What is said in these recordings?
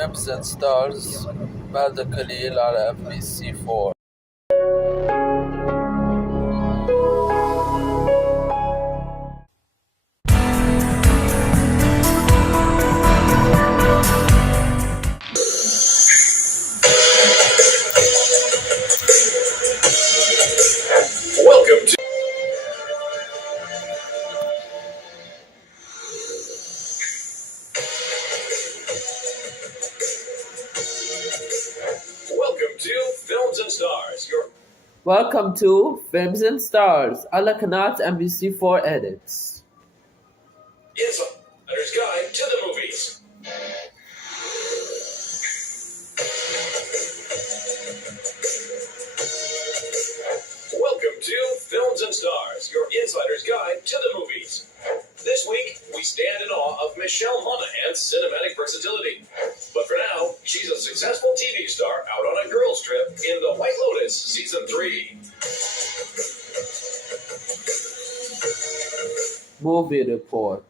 Films and Stars بعد قليل على FBC4. Welcome to Films and Stars على قناة MBC4 Edits. Insider's Guide to the Movies. Welcome to Films and Stars, your insider's guide to the movies. This week, we stand in awe of Michelle Monaghan's cinematic versatility. But for now, she's a successful TV star out on a girls' trip in The White Lotus Season 3. Movie Report.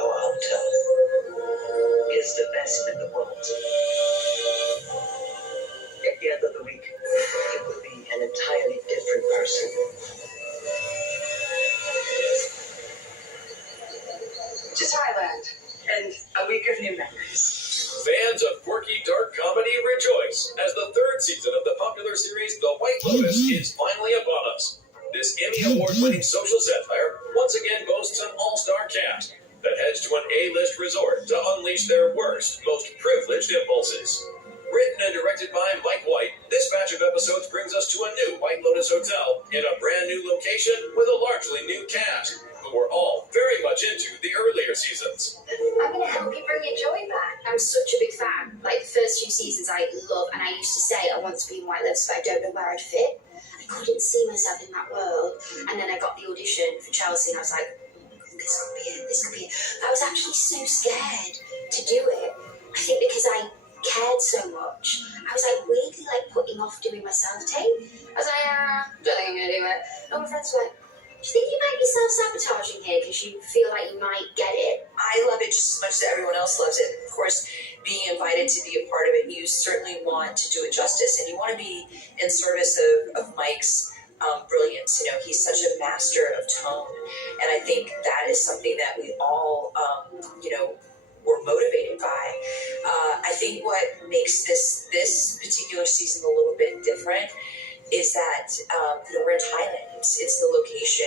Our hotel is the best in the world. At the end of the week, it will be an entirely different person. To Thailand and a week of new memories. Fans of quirky dark comedy rejoice as the third season of the popular series The White Lotus is finally upon us. This Emmy Award-winning social satire once again boasts an all-star cast that heads to an A-list resort to unleash their worst, most privileged impulses. Written and directed by Mike White, this batch of episodes brings us to a new White Lotus hotel in a brand new location with a largely new cast, who were all very much into the earlier seasons. I'm going to help you bring your joy back. I'm such a big fan. Like, the first few seasons I love, and I used to say I want to be in White Lotus, but I don't know where I'd fit. I couldn't see myself in that world. And then I got the audition for Chelsea, and I was like, this could be it, this could be it. But I was actually so scared to do it. I think because I cared so much, I was like weirdly like putting off doing my self-tape. I was like, don't think I'm going to do it. And my friends were like, do you think you might be self-sabotaging here because you feel like you might get it? I love it just as much as everyone else loves it. Of course, being invited to be a part of it, you certainly want to do it justice, and you want to be in service of Mike's brilliance. You know, he's such a master of tone, and I think that is something that we all, were motivated by. I think what makes this particular season a little bit different is that we're in Thailand. It's the location,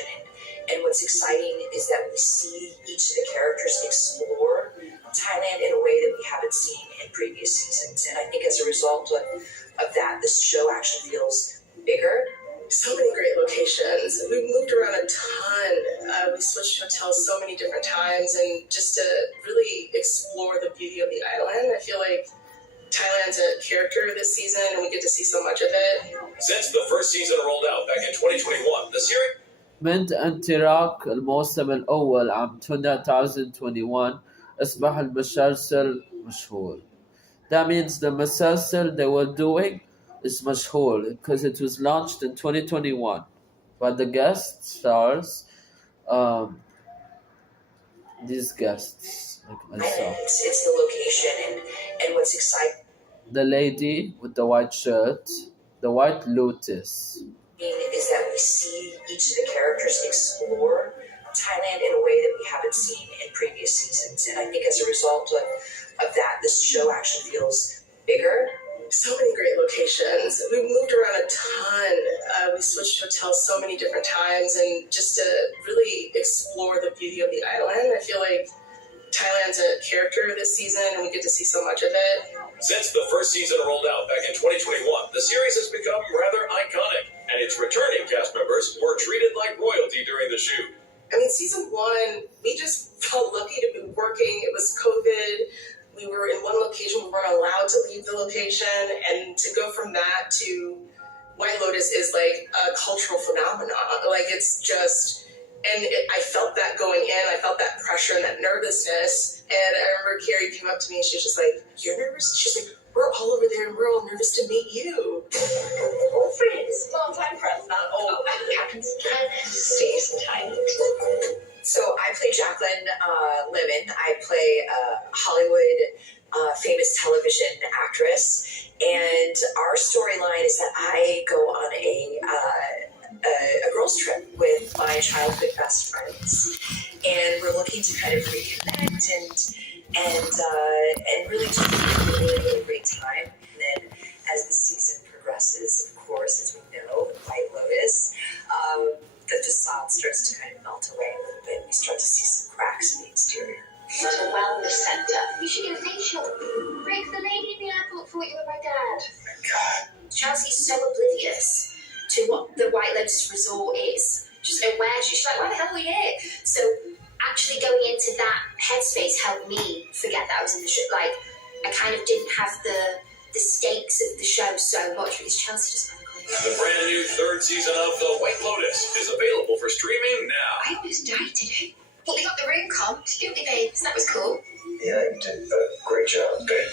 and what's exciting is that we see each of the characters explore Thailand in a way that we haven't seen in previous seasons. And I think as a result of that, this show actually feels bigger. So many great locations. We moved around a ton. We switched hotels so many different times, and just to really explore the beauty of the island. I feel like Thailand's a character this season, and we get to see so much of it. Since the first season rolled out back in 2021, the series من انطلاق الموسم الأول عام 2021 أصبح المسلسل مشهور. That means the مسلسل they were doing is مشهور because it was launched in 2021 by the guest stars, these guests like myself. It's the location, and what's exciting. The lady with the white shirt, the White Lotus. Is that we see each of the characters explore Thailand in a way that we haven't seen in previous seasons. And I think as a result of that, this show actually feels bigger. So many great locations. We moved around a ton. We switched hotels so many different times, and just to really explore the beauty of the island. I feel like Thailand's a character this season, and we get to see so much of it. Since the first season rolled out back in 2021, the series has become rather iconic, and its returning cast members were treated like royalty during the shoot. I mean, season one, we just felt lucky to be working. It was COVID. We were in one location. We weren't allowed to leave the location. And to go from that to White Lotus is like a cultural phenomenon. Like, it's just... And I felt that going in. I felt that pressure and that nervousness. And I remember Carrie came up to me and she was just like, "You're nervous?" She's like, "We're all over there and we're all nervous to meet you." Old friends, long-time friends, not old. Happens again. Stays in Thailand. So I play Jacqueline Lemon. I play a storyline is that I go on a girls' trip with my childhood best friends, and we're looking to kind of reconnect and really just have a really, really great time. And then as the season progresses, of course, as we know, the White Lotus, the facade starts to kind of melt away a little bit. We start to see some cracks in the exterior. Not a wellness centre. You should get a facial. Rick, the lady in the airport thought you were my dad. My God. Chelsea's so oblivious to what the White Lotus Resort is. Just aware. She's like, why the hell are we here? So actually going into that headspace helped me forget that I was in the show. Like, I kind of didn't have the stakes of the show so much because Chelsea just ugly. The brand new third season of The White Lotus is available for streaming now. I almost died today. But we got the room comped, didn't we, babe? So that was cool. Yeah, you did a great job. Okay.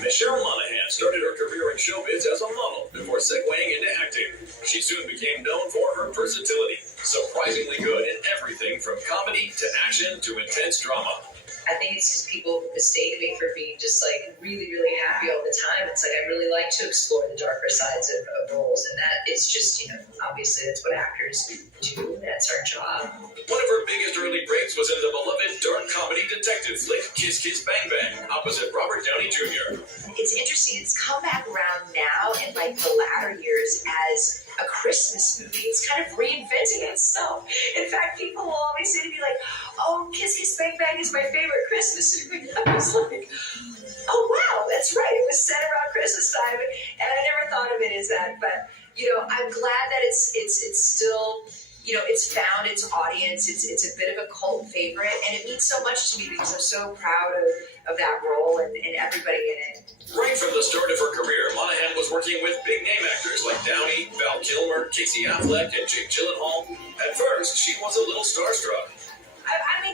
Michelle Monaghan started her career in showbiz as a model before segueing into acting. She soon became known for her versatility, surprisingly good in everything from comedy to action to intense drama. I think it's just people mistake me for being just like really, really happy all the time. It's like I really like to explore the darker sides of roles, and that is just, obviously that's what actors do. That's our job. One of her biggest early breaks was in the beloved dark comedy detective flick Kiss Kiss Bang Bang opposite Robert Downey Jr. It's interesting. It's come back around now in like the latter years as a Christmas movie. It's kind of reinventing itself. In fact, people will always say to me like, "Oh, Kiss Kiss Bang Bang is my favorite Christmas movie." I was like, "Oh wow, that's right. It was set around Christmas time," and I never thought of it as that. But I'm glad that it's still. It's found its audience. It's a bit of a cult favorite, and it means so much to me because I'm so proud of that role and everybody in it. Right from the start of her career, Monaghan was working with big-name actors like Downey, Val Kilmer, Casey Affleck, and Jake Gyllenhaal. At first, she was a little starstruck.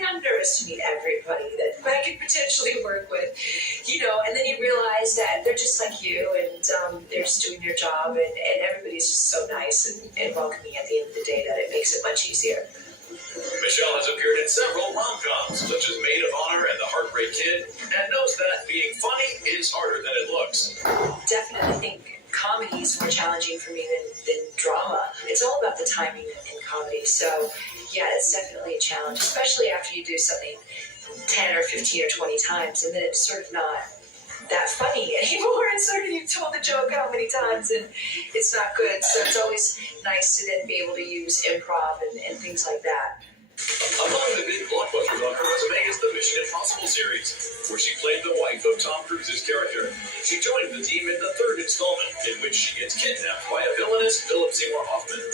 I'm nervous to meet everybody that I could potentially work with, and then you realize that they're just like you, and they're just doing their job, and everybody's just so nice and welcoming at the end of the day that it makes it much easier. Michelle has appeared in several rom-coms, such as Maid of Honor and The Heartbreak Kid, and knows that being funny is harder than it looks. Definitely think comedy is more challenging for me than drama. It's all about the timing in comedy, so yeah, it's definitely a challenge, especially after you do something 10 or 15 or 20 times, and then it's sort of not that funny anymore. It's sort of, you've told the joke how many times, and it's not good. So it's always nice to then be able to use improv and things like that. Among the big blockbusters on her resume is the Mission Impossible series, where she played the wife of Tom Cruise's character. She joined the team in the third installment, in which she gets kidnapped by a villainous Philip Seymour Hoffman.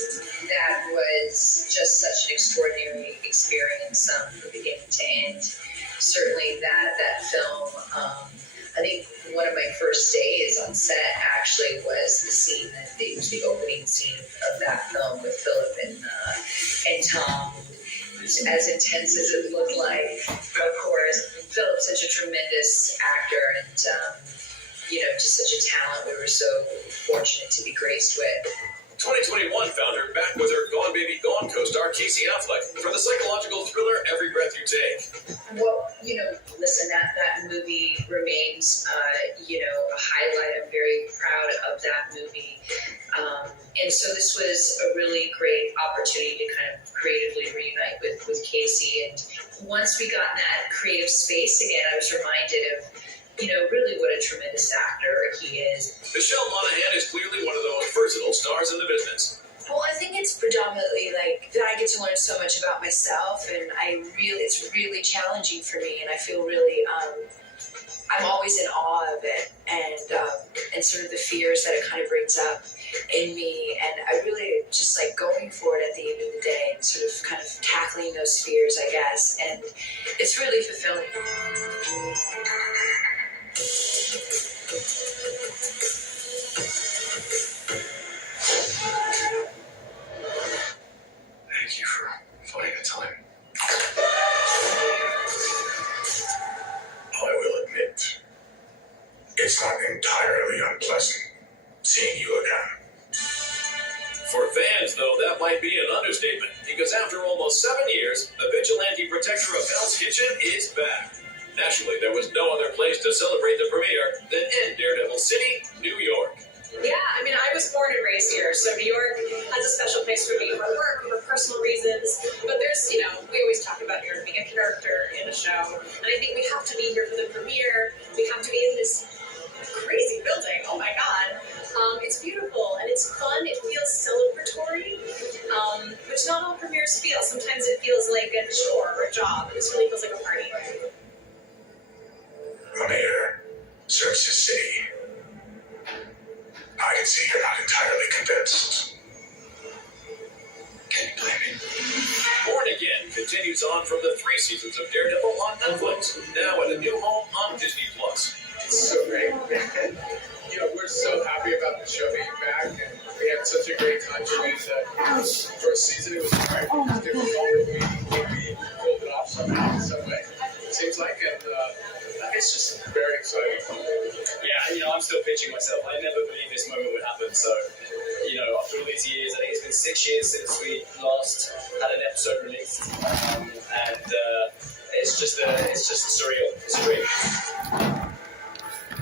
That was just such an extraordinary experience from beginning to end. Certainly that film, I think one of my first days on set actually was the scene it was the opening scene of that film with Philip and Tom. As intense as it looked like, of course. Philip's such a tremendous actor and, just such a talent we were so fortunate to be graced with. 2021 found her back with her Gone Baby Gone co-star Casey Affleck for the psychological thriller Every Breath You Take. Well, listen, that movie remains, a highlight. I'm very proud of that movie. And so this was a really great opportunity to kind of creatively reunite with Casey. And once we got in that creative space again, I was reminded of, really what a tremendous actor he is. Michelle Monaghan is clearly one of the most versatile stars in the business. Well, I think it's predominantly like that I get to learn so much about myself, and it's really challenging for me, and I feel really, I'm always in awe of it, and sort of the fears that it kind of brings up in me, and I really just like going for it at the end of the day, and sort of kind of tackling those fears, I guess, and it's really fulfilling. Thank you for finding the time. I will admit, it's not entirely unpleasant seeing you again. For fans, though, that might be an understatement, because after almost 7 years, the vigilante protector of Hell's Kitchen is back. Naturally, there was no other place to celebrate the premiere than in Daredevil City, New York. Yeah, I mean, I was born and raised here, so New York has a special place for me for work, for personal reasons. But there's, we always talk about New York being a character in a show, and I think we have to be here for the premiere. We have to be in this crazy building. Oh my God. It's beautiful and it's fun. It feels celebratory, which not all premieres feel. Sometimes it feels like a chore or a job. This really feels like a party. The mayor searched the city. I can see you're not entirely convinced. Can you blame me? Born Again continues on from the 3 seasons of Daredevil on Netflix, now at a new home on Disney+. It's so great. We're so happy about the show being back, and we had such a great time shooting that first season. It was hard. It was difficult, but we pulled it off somehow, some way. It seems like, and it's just very exciting. Yeah, I'm still pinching myself. I never believed this moment would happen. So, after all these years, I think it's been 6 years since we last had an episode released, and it's just surreal. It's a dream.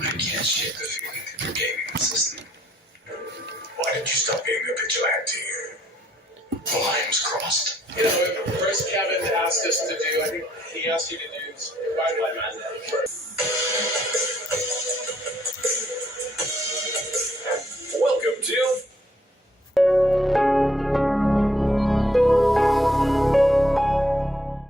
I can't shake the feeling that you're gaming the system. Why did you stop being a vigilante? The line was crossed. First Kevin asked us to do, I think he asked you to do Spider-Man first.